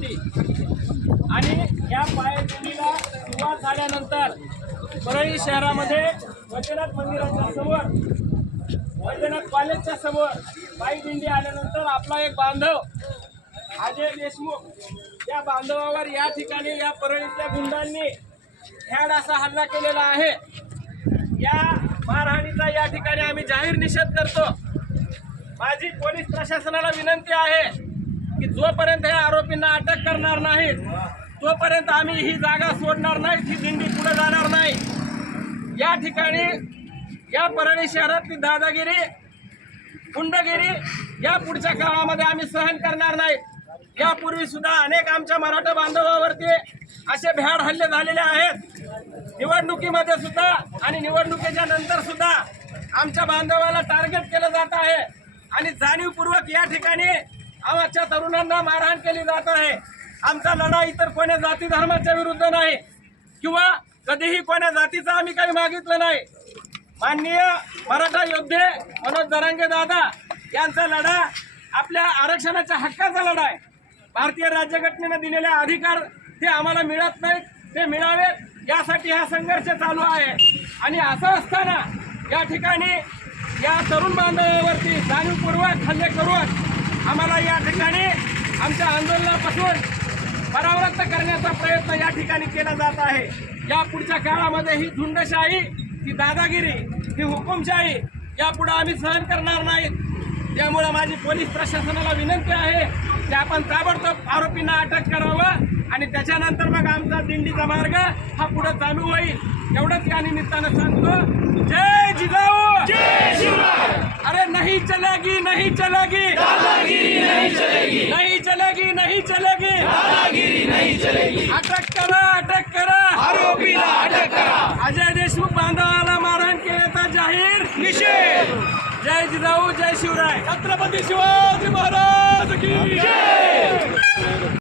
होती. आणि या पायदिंडीला सुरुवात झाल्यानंतर परळी शहरामध्ये वैद्यनाथ मंदिराच्या समोर वैद्यनाथ कॉलेजच्या समोर पायदिंडी आल्यानंतर आपला एक बांधव अजय देशमुख या बांधवावर या ठिकाणी या परळीतल्या गुंडांनी फॅड असा हल्ला केलेला आहे. या मारहाणीचा या ठिकाणी आम्ही जाहीर निषेध करतो. माझी पोलीस प्रशासनाला विनंती आहे. की जोपर्यंत या आरोपींना अटक करणार नाहीत तोपर्यंत आम्ही ही जागा सोडणार नाही ही दिंडी पुढे जाणार नाही. या ठिकाणी या परळी शहरातली दादागिरी गुंडगिरी या पुढच्या काळामध्ये आम्ही सहन करणार नाही. यापूर्वी सुद्धा अनेक आमच्या मराठा बांधवावरती असे भ्याड हल्ले झालेले आहेत. निवडणुकीमध्ये सुद्धा आणि निवडणुकीच्या नंतर सुद्धा आमच्या बांधवाला टार्गेट केलं जात आहे. आणि जाणीवपूर्वक या ठिकाणी आमच्या तरुणांना मारहाण केली जात आहे. आमचा लढा इतर कोण्या जाती धर्माच्या विरुद्ध नाही. किंवा कधीही कोण्या जातीचं आम्ही काही मागितलं नाही. माननीय मराठा योद्धे मनोज दरांगे दादा यांचा लढा आपल्या आरक्षणाच्या हक्काचा लढा आहे. भारतीय राज्यघटनेनं दिलेले अधिकार ते आम्हाला मिळत नाहीत ते मिळावेत. यासाठी हा संघर्ष चालू आहे. आणि असं असताना या ठिकाणी या तरुण बांधवावरती जाणीवपूर्वक हल्ले करून आम्हाला या ठिकाणी आमच्या आंदोलनापासून परावृत्त करण्याचा प्रयत्न या ठिकाणी केला जात आहे. या पुढच्या काळामध्ये ही झुंडशाही ही दादागिरी ही हुकुमशाही यापुढे आम्ही सहन करणार नाहीत. त्यामुळे माझी पोलीस प्रशासनाला विनंती आहे की आपण ताबडतोब आरोपींना अटक करावं आणि त्याच्यानंतर मग आमचा दिंडीचा मार्ग हा पुढे चालू होईल. एवढंच या निमित्तानं सांगतो. जय जिजाऊ! अरे नहीं चलेगी नहीं चलेगी। नहीं चलेगी। नहीं चलेगी नहीं चलेगी। नाही चलेगी। अटक करा अटक करा। आरोपीला अटक करा। अजय देशमुख बांधवाला मारहाण केल्याचा जाहीर। निषेध। जय जिजाऊ जय शिवराय। छत्रपती शिवाजी महाराज की जय।